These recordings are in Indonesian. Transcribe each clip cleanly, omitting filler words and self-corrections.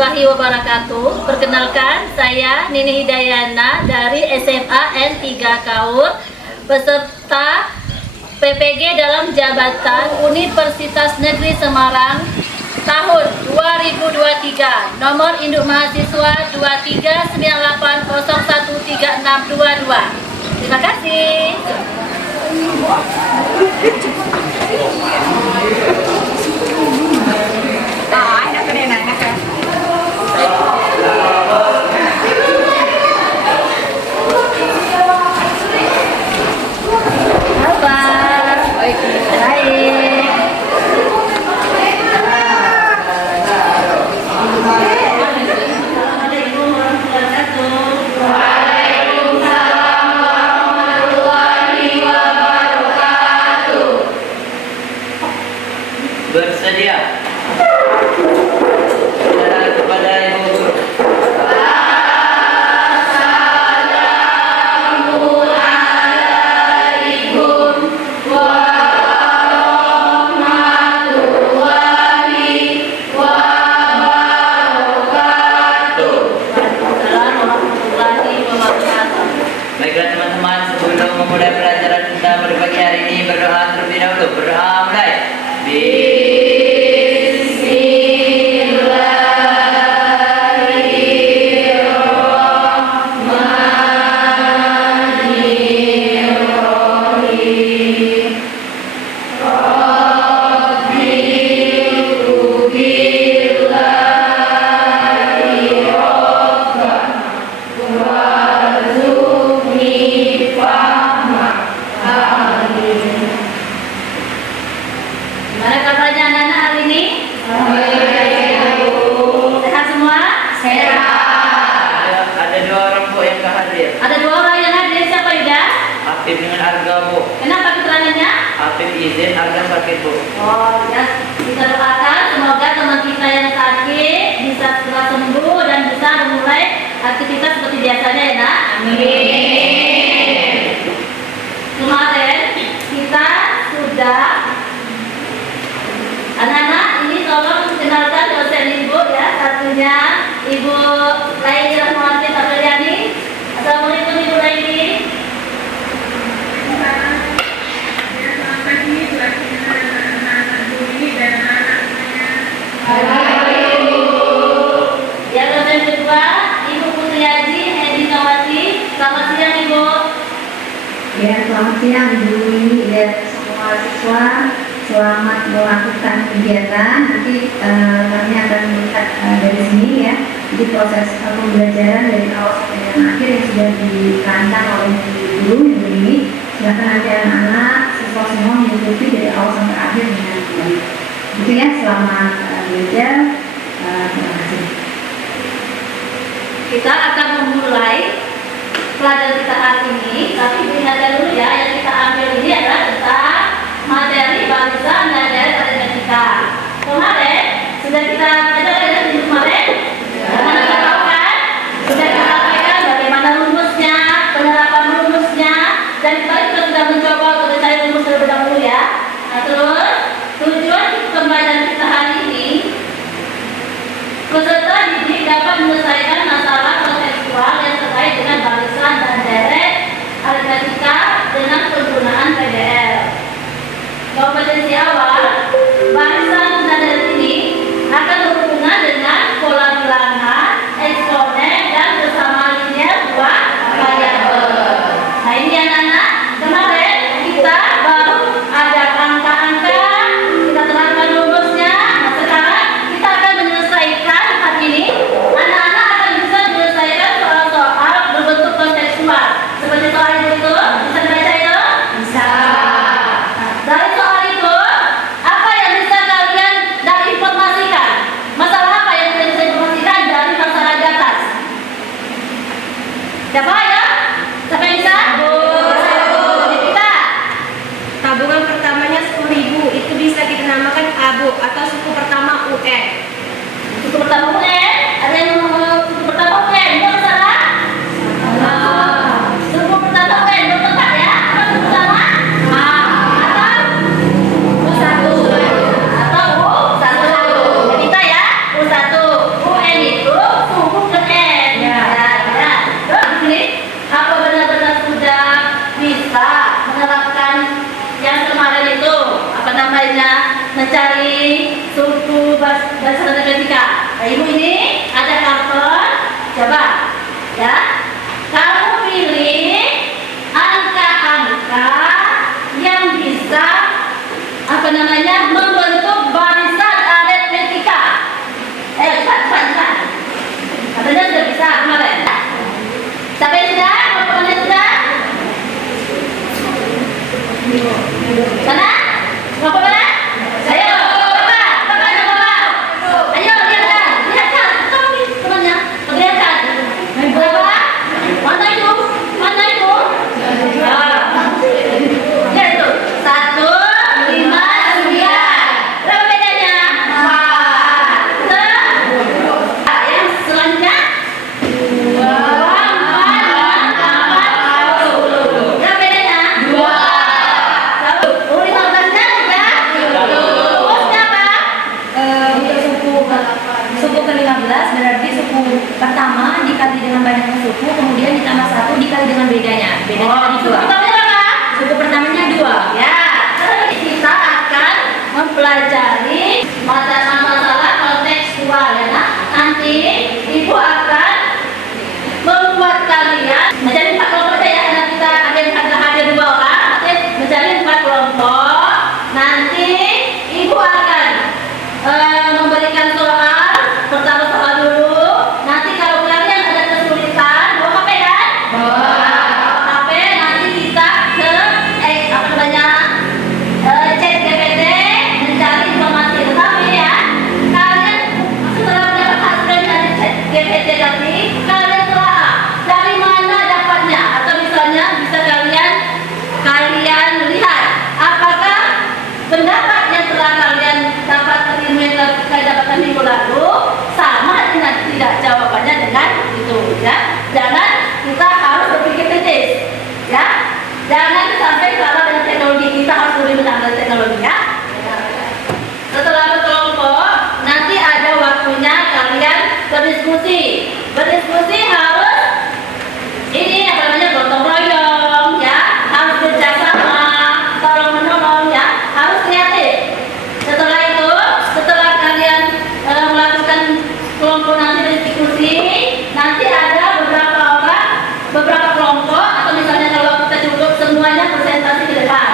warahmatullahi wabarakatuh. Perkenalkan, saya Nini Hidayana dari SMA N3 Kaur, peserta PPG dalam jabatan Universitas Negeri Semarang tahun 2023. Nomor induk mahasiswa 2398013622. Terima kasih. Bersedia. Salam kepada Ibu Guru. Assalamualaikum warahmatullahi wabarakatuh. Warahmatullahi wabarakatuh. Baiklah teman-teman, sebelum memulai pelajaran kita pada pagi hari ini, berdoa terlebih dahulu. Berdoa mulai. Gimana kabarnya anak-anak hari ini? Sehat semua? Ada dua orang Bu yang tak hadir. Ada dua orang yang hadir, siapa Yuda? Afif dengan Arga Bu. Kenapa keterangannya? Afif izin, Arga sakit Bu. Oh ya, kita doakan semoga teman kita yang sakit bisa segera sembuh dan bisa memulai aktivitas seperti biasanya ya nak. Amin. Kemarin kita sudah, anak-anak ini tolong kenalkan dosen ibu ya. Satunya Ibu Laili Rahmawati Satriani. Assalamualaikum Ibu Laili. Ya, dosen kedua Ibu Putri Haji Hedinawati. Selamat siang Ibu. Ya, selamat siang Ibu Nini dan semua siswa. Selamat melakukan kegiatan. Nanti kami akan melihat dari sini ya. Jadi proses pembelajaran dari awal sampai dengan akhir yang sudah dirancang oleh Ibu ini. Silakan nanti anak-anak siswa semua mengikuti dari awal sampai akhir dengan baik. Itu ya, selamat belajar. Terima kasih. Kita akan memulai pelajaran kita hari ini, tapi diingatkan dulu ya, yang kita ambil ini adalah tentang materi barisan dan deret aritmetika. Kemarin sudah kita pelajari ya minggu kemarin. Bagaimana kita lakukan? Sudah kita sampaikan bagaimana rumusnya, penerapan rumusnya, dan kita sudah mencoba untuk mencari rumus terlebih dahulu ya. Nah, terus tujuan pembelajaran kita hari ini, peserta didik dapat menyelesaikan masalah konseptual yang terkait dengan barisan dan deret berdiskusi. Berdiskusi harus ini apa namanya gotong royong ya, harus bekerjasama, tolong menolong ya, harus kreatif. Setelah itu, setelah kalian melakukan kelompok nanti berdiskusi, nanti ada beberapa kelompok atau misalnya kalau kita cukup semuanya presentasi ke depan.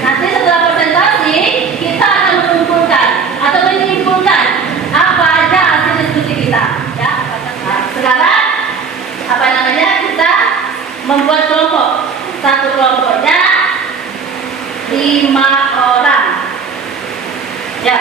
Nanti setelah presentasi kita akan mengumpulkan atau menyimpulkan apa aja hasil diskusi kita. Ya, nah, sekarang apa namanya kita membuat kelompok. Satu kelompoknya 5 orang. Ya.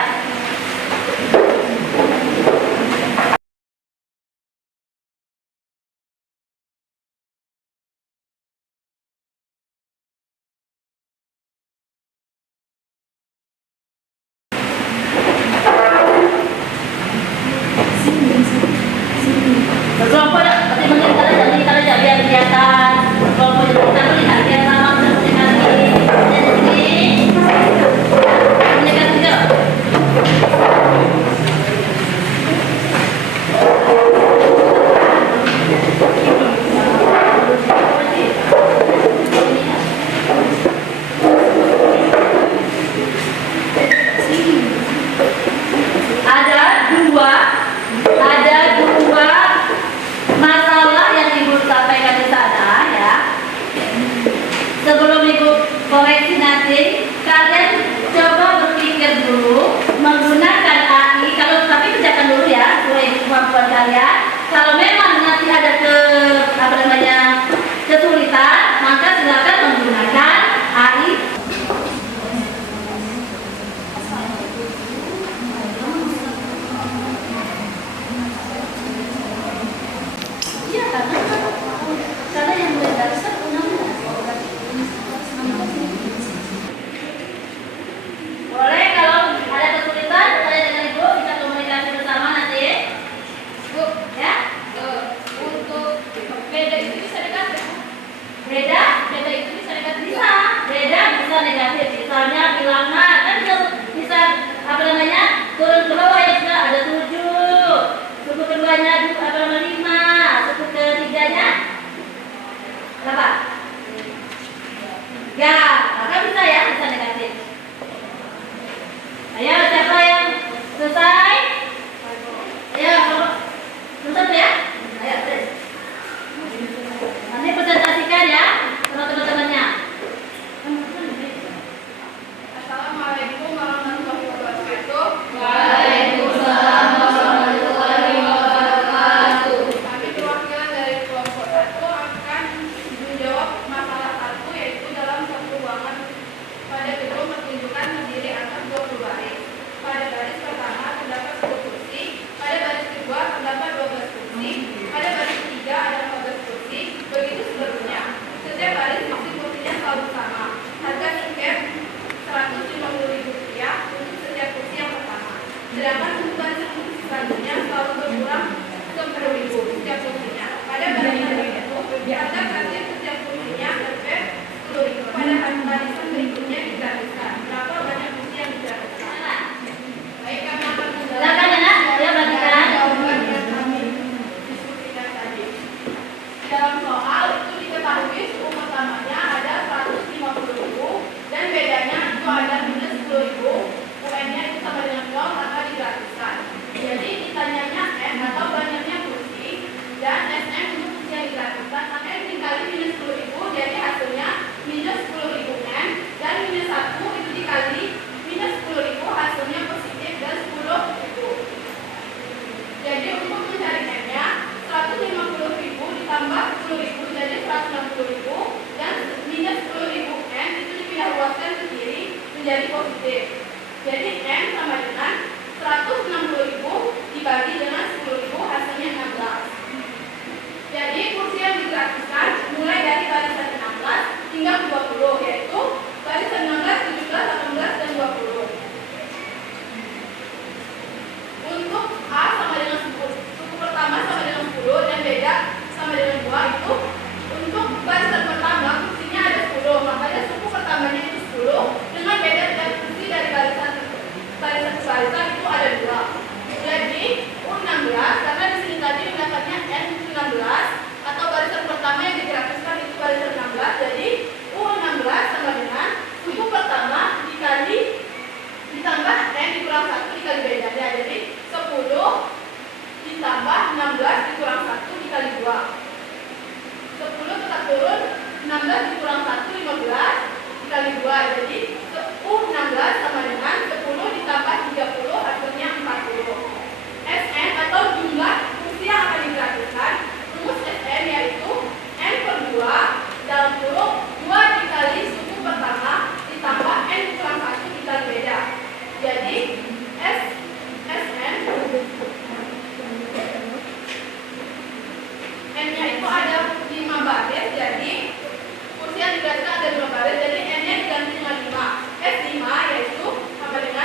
Berkelompok seperti mengincar aja biar kelihatan kelompok itu kita melihat biar sama seperti nanti dan ini menyekat juga. Ada dua masalah yang Ibu sampaikan di sana ya. Sebelum Ibu koreksi nanti, kalian coba berpikir dulu menggunakan AI. Kalau tapi kerjakan dulu ya, sesuai kemampuan kalian. Kalau memang nanti ada kesulitan, maka silakan menggunakan AI. Iya, karena yang mendasar undang-undang. Boleh kalau ada kesulitan, saya dengan Ibu bisa komunikasi bersama nanti. Bu, ya? Untuk beda itu bisa negatif. Beda itu bisa negatif. Beda bisa negatif. Misalnya bilangan kan bisa apa namanya? Turun ke bawah ya sudah ada 7. Suku keduanya 5. Suku ketiganya berapa? Ya, maka bisa ya, bisa negatif. Ayo, siapa yang selesai? Ayo, selesai ya? Ayo, terus. Nanti presentasikan ya, sama teman-temannya. Assalamualaikum warahmatullahi wabarakatuh. Waalaikumsalam warahmatullahi wabarakatuh. Kami perwakilan dari kelompok 1 akan menjawab masalah 1, yaitu dalam satu ruangan pada kurang 1, 15 dikali 2. Jadi U16 sama dengan 10 ditambah 30 hasilnya 40. Sn atau jumlah fungsi yang akan digrafikan, rumus Sn yaitu n per 2 dalam kurung 2 dikali suku pertama ditambah n kurang 1 dikali beda. Jadi Sn n-nya itu ada 5 baris, jadi fungsi yang digrafikan ada 5 baris, jadi n-nya diganti dengan 5. S5 yaitu sama dengan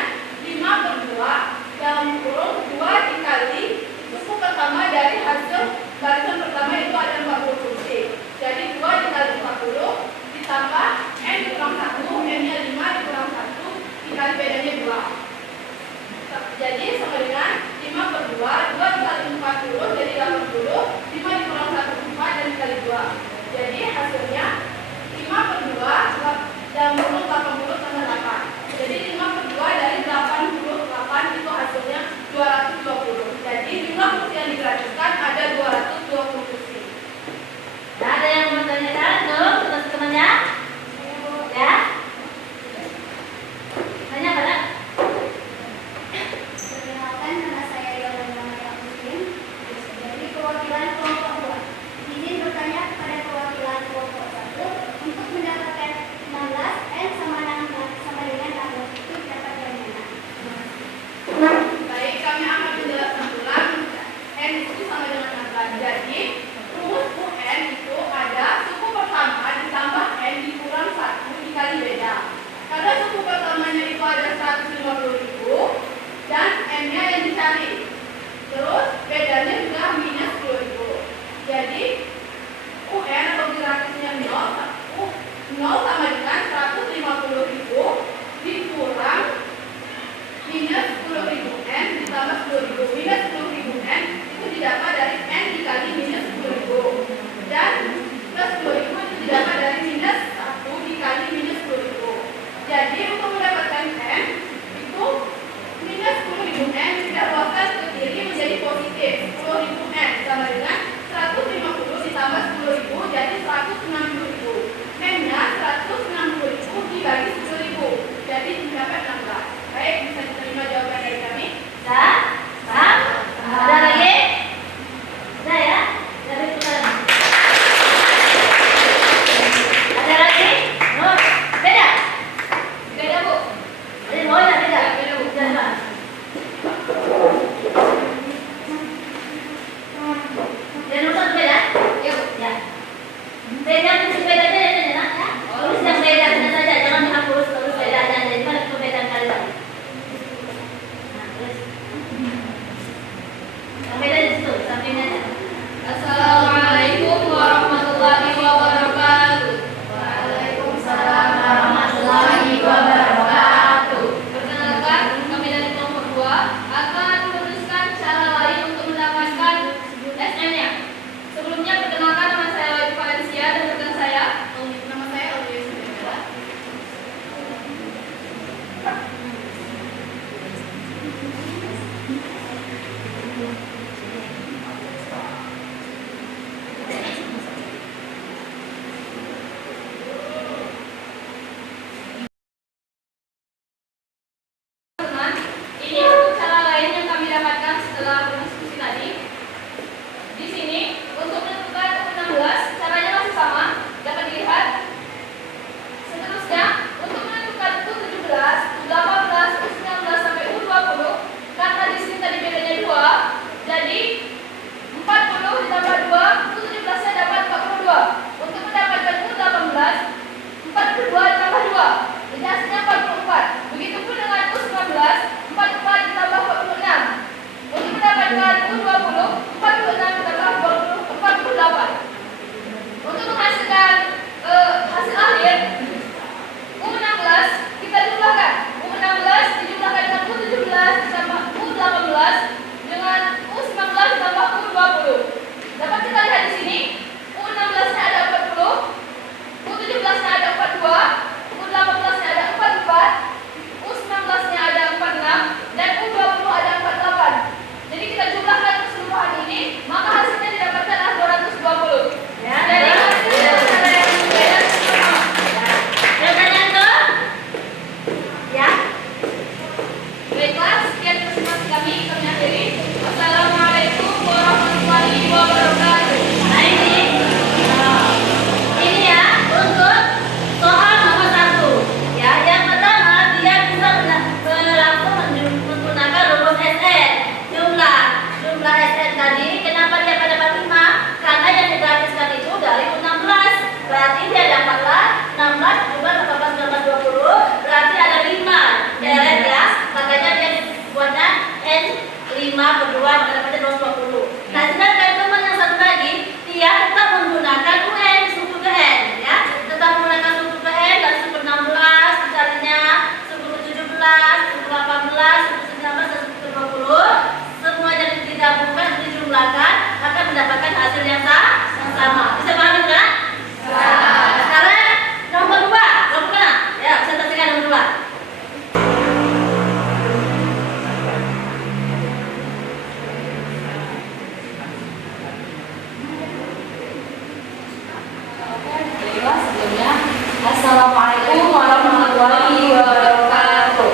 Assalamualaikum warahmatullahi wabarakatuh.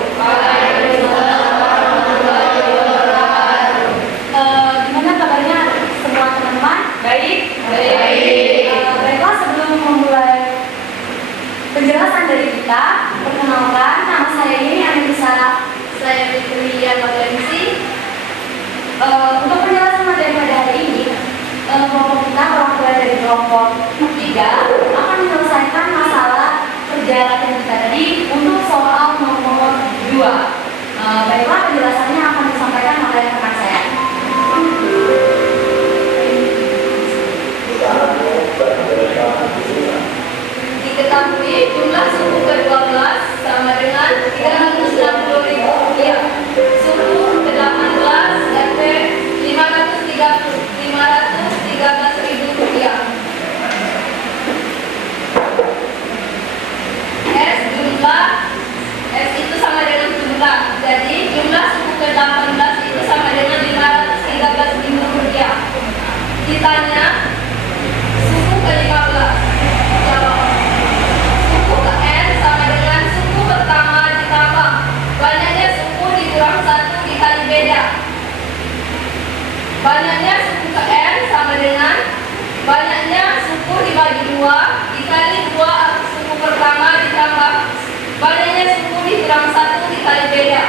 Gimana kabarnya semua teman-teman? Baik. Baiklah, sebelum memulai penjelasan dari kita, perkenalkan, nama saya ini Anissa. Saya Fitri Yamagansi. Untuk penjelasan materi pada hari ini, kelompok kita perwakilan dari kelompok 3 akan menyelesaikan masalah perjalanan kita tadi untuk soal nomor 2. Baiklah, penjelasannya akan disampaikan oleh rekan saya. Diketahui jumlah suku ke-12 sama dengan 360.000 rupiah. Suku ke-18 RT 513.000 rupiah. S itu sama dengan jumlah. Jadi jumlah suku ke-18 itu sama dengan 513.000 rupiah. Ditanya suku ke-15. Jawab. Suku ke N sama dengan suku pertama ditambah banyaknya suku dikurang 1 dikali beda. Banyaknya suku ke N sama dengan banyaknya suku dibagi 2 dikali 2 suku pertama ditambah banyaknya suku dikurang 1 dikali beda.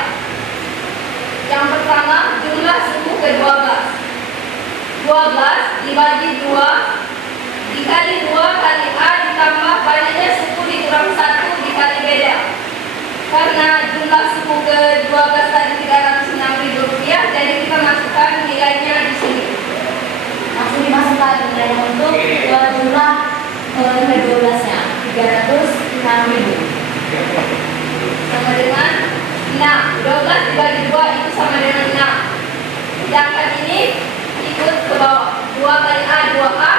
Yang pertama, jumlah suku ke-12. 12 dibagi 2 dikali 2 kali A ditambah banyaknya suku dikurang 1 dikali beda. Karena jumlah suku ke-12 tadi 306.000 rupiah, jadi kita masukkan nilainya di sini. Langsung dimasukkan nilainya untuk jumlah ke-12-nya 306.000 Sama dengan 6. 12 dibagi 2 itu sama dengan 6. Sedangkan ini ikut ke bawah. 2 kali A, 2A.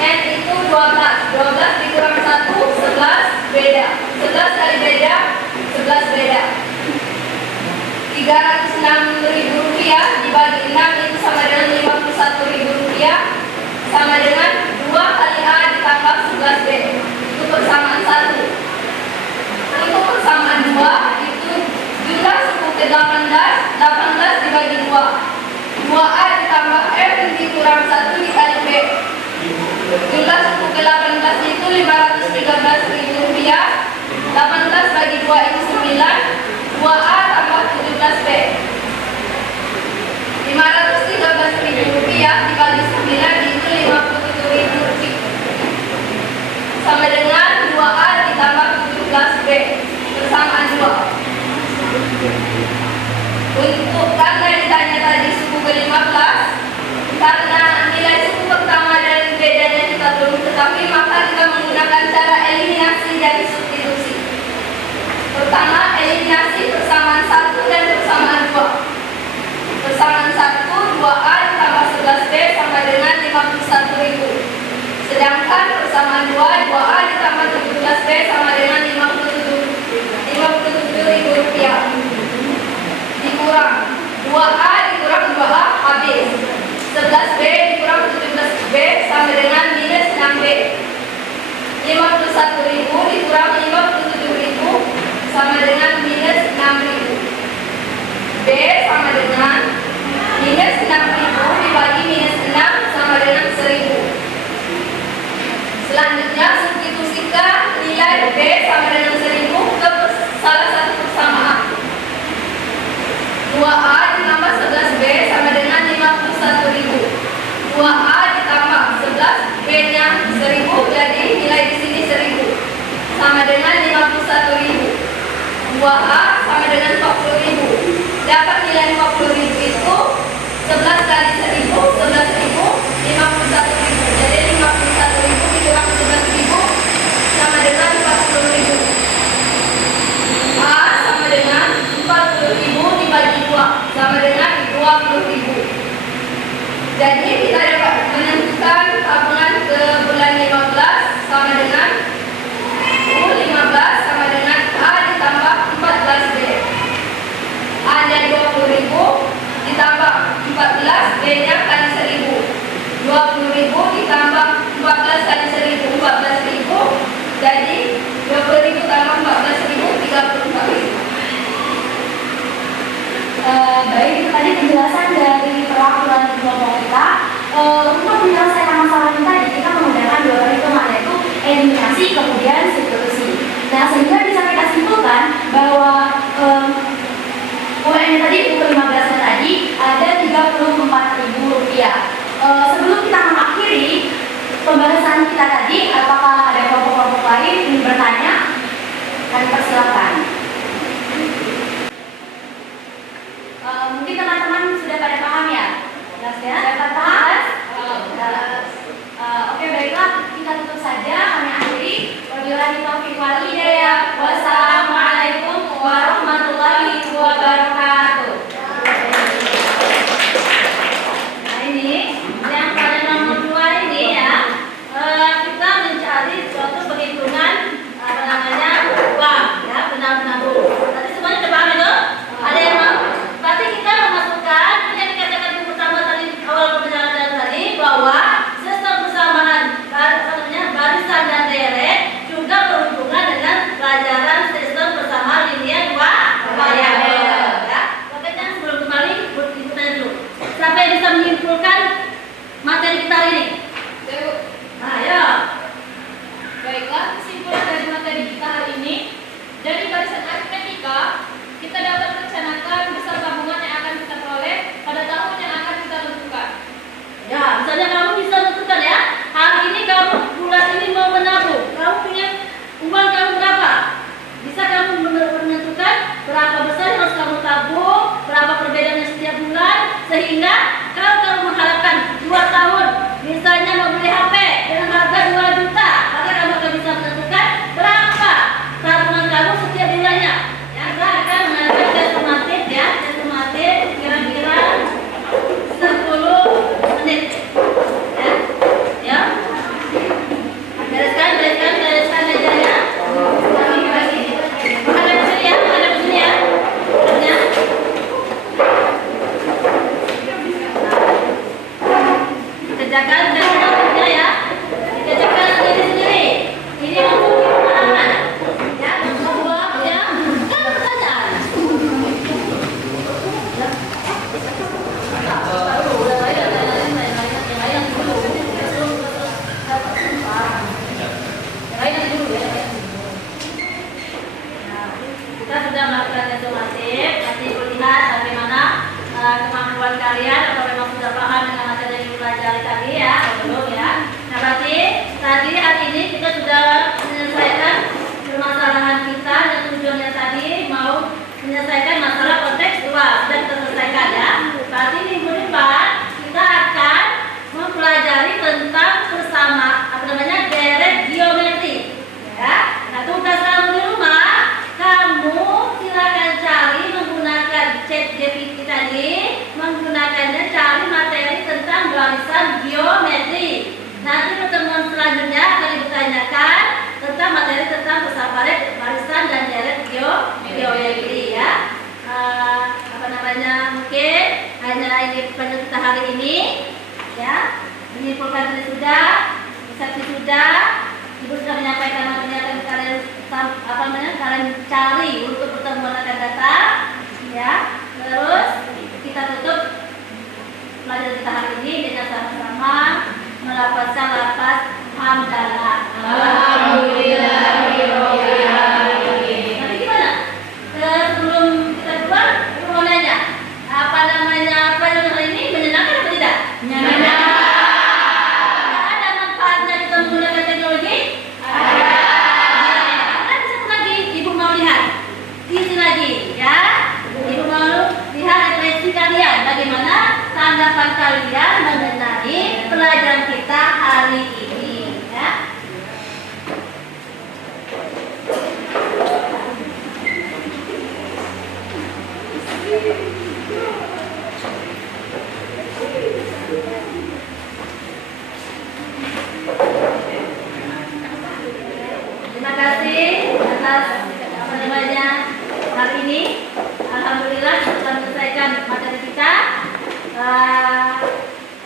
N itu 12. 12 dikurang 1, 11 beda. 11 kali beda, 11 beda. 306.000 rupiah dibagi 6 itu sama dengan 51.000 rupiah. Sama dengan 2 kali A ditambah 11B. Itu persamaan 1. Untuk persamaan 2 itu jumlah suku ke-18, 18 dibagi 2. 2A ditambah M dikurang 1 dikali B. Jumlah suku ke-18 itu 513.000 rupiah. 18 bagi 2 itu 9. 2A tambah 17B. 513.000 rupiah dibagi 9 itu 57.000 rupiah. Sama dengan 2A ditambah 17B. Persamaan 2. Untuk karena ditanya tadi suku ke-15, karena nilai suku pertama dan bedanya kita belum ketahui, maka kita menggunakan cara eliminasi dan substitusi. Pertama, eliminasi persamaan 1 dan persamaan 2. Persamaan 1, 2A ditambah 11B sama dengan 51.000. Sedangkan persamaan 2, 2A ditambah 17B sama dengan 57.000 rupiah. Dikurang 2A dikurang 2A habis. 11B dikurang 17B sama dengan minus 6B. 51.000 dikurang 57.000 sama dengan minus 6.000. B sama dengan minus 6.000 dibagi minus 6 sama dengan 1.000. Selanjutnya substitusikan nilai B sama dengan 1.000 ke salah satu persamaan. 2A ditambah 11B sama dengan 51.000. 2A ditambah 11B-nya 1.000, jadi nilai di sini 1.000 sama dengan 51.000. 2A sama dengan 40.000. Dapat nilai 40.000 itu 11 kali 1.000, 11.000, 51.000. Jadi 51.000 dikurang 11.000 sama dengan 40.000. A sama dengan 40.000 dibagi 2 sama dengan 20.000. Jadi kita dapat menentukan tabungan ke bulan 15 sama dengan U15 sama dengan A ditambah 14B. A-nya 20.000 ditambah 14, B-nya kali 1.000. 20.000 ditambah 14 kali 1.000, 14.000, jadi 20.000 bahwa UN tadi buku 15-nya tadi ada Rp34.000. Sebelum kita mengakhiri pembahasan kita tadi, apakah ada kelompok-kelompok lain yang bertanya? Kami persilakan. Mungkin teman-teman sudah pada paham ya? Jelas ya? Dapat paham? Jelas. Oke, baiklah, kita tutup saja. Kami akhiri. Wabillahi taufiq wal hidayah. Wassalamualaikum warahmatullahi wabarakatuh. Nah ini yang pada nomor 2 ini ya, kita mencari suatu perhitungan uang ya, benar-benar tadi semuanya sudah paham itu? Ada yang mau? Berarti kita memasukkan yang dikatakan yang pertama tadi awal pembelajaran tadi bahwa sistem persamaan barisan dan deret juga berhubungan dengan pelajaran sistem persamaan linear dua variabel ya. Makanya sebelum kembali kita dulu. Siapa yang bisa menyimpulkan materi kita hari ini? Saya, Ayo. baiklah, kesimpulan dari materi kita hari ini, dari barisan aritmetika kita dapat merencanakan besar tabungan yang akan kita peroleh pada tahun yang akan kita tentukan. Ya, misalnya kamu bisa tentukan ya, hari ini kamu bulan ini mau menabung, kamu punya uang kamu berapa? Bisa kamu menentukan berapa besar yang harus kamu tabung, berapa perbedaannya setiap bulan, sehingga kalau kamu mengharapkan 2 tahun, misalnya membeli HP dengan harga 2 juta, maka kamu akan bisa menentukan berapa tabungan kamu setiap bulannya. Ya, kita akan menggunakan tes sumatif ya, tes sumatif kira-kira 10 menit. Ya, bereskan mejanya. Menghadap ke sini ya, menghadap ke sini ya. Ya. Kerjakan tes sumatifnya ya. Dikerjakan sendiri-sendiri. Ini untuk pemahaman. Ya, membuat ya. Kan pertanyaan. Kita sudah melakukan tes sumatif, nanti lihat bagaimana kemampuan kalian, atau memang sudah paham dengan materi yang dipelajari tadi ya, atau belum ya. Nah, berarti tadi hari ini kita sudah menyelesaikan permasalahan kita dan tujuannya tadi mau menyelesaikan masalah kontekstual, sudah kita selesaikan ya. Berarti minggu depan kita akan mempelajari tentang deret geometri ya. Nah, tugas kamu di rumah, kamu silakan cari menggunakan ChatGPT tadi, menggunakannya cari materi tentang barisan geometri. Nanti pertemuan selanjutnya akan ditanyakan tentang materi tentang persamaan barisan dan deret geometri ya. Mungkin hanya ini penelitian kita hari ini ya. Menyimpulkan tadi sudah, persepsi sudah, Ibu sudah menyampaikan materinya, kalian cari untuk pertemuan akan datang ya. Terus kita tutup pelajaran kita hari ini dengan sama-sama melafazkan lafaz hamdalah. Alhamdulillahirabbil alamin. Tapi gimana? Sebelum kita keluar, aku mau nanya, pelajaran hari ini menyenangkan atau tidak? Menyenangkan. Ada manfaatnya kita menggunakan teknologi? Ada. Ada satu lagi, Ibu mau lihat. Isi lagi, ya. Ibu mau lihat refleksi kalian, bagaimana tanggapan kalian mengenai pelajaran kita hari ini, ya. Terima kasih atas hari ini. Alhamdulillah sudah menyelesaikan materi kita.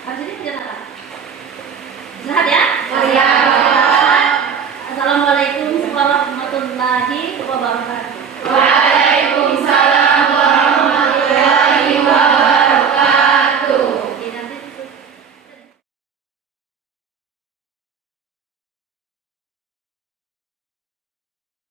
Habis ini kerjaan apa? Sehat ya? Assalamualaikum warahmatullahi wabarakatuh.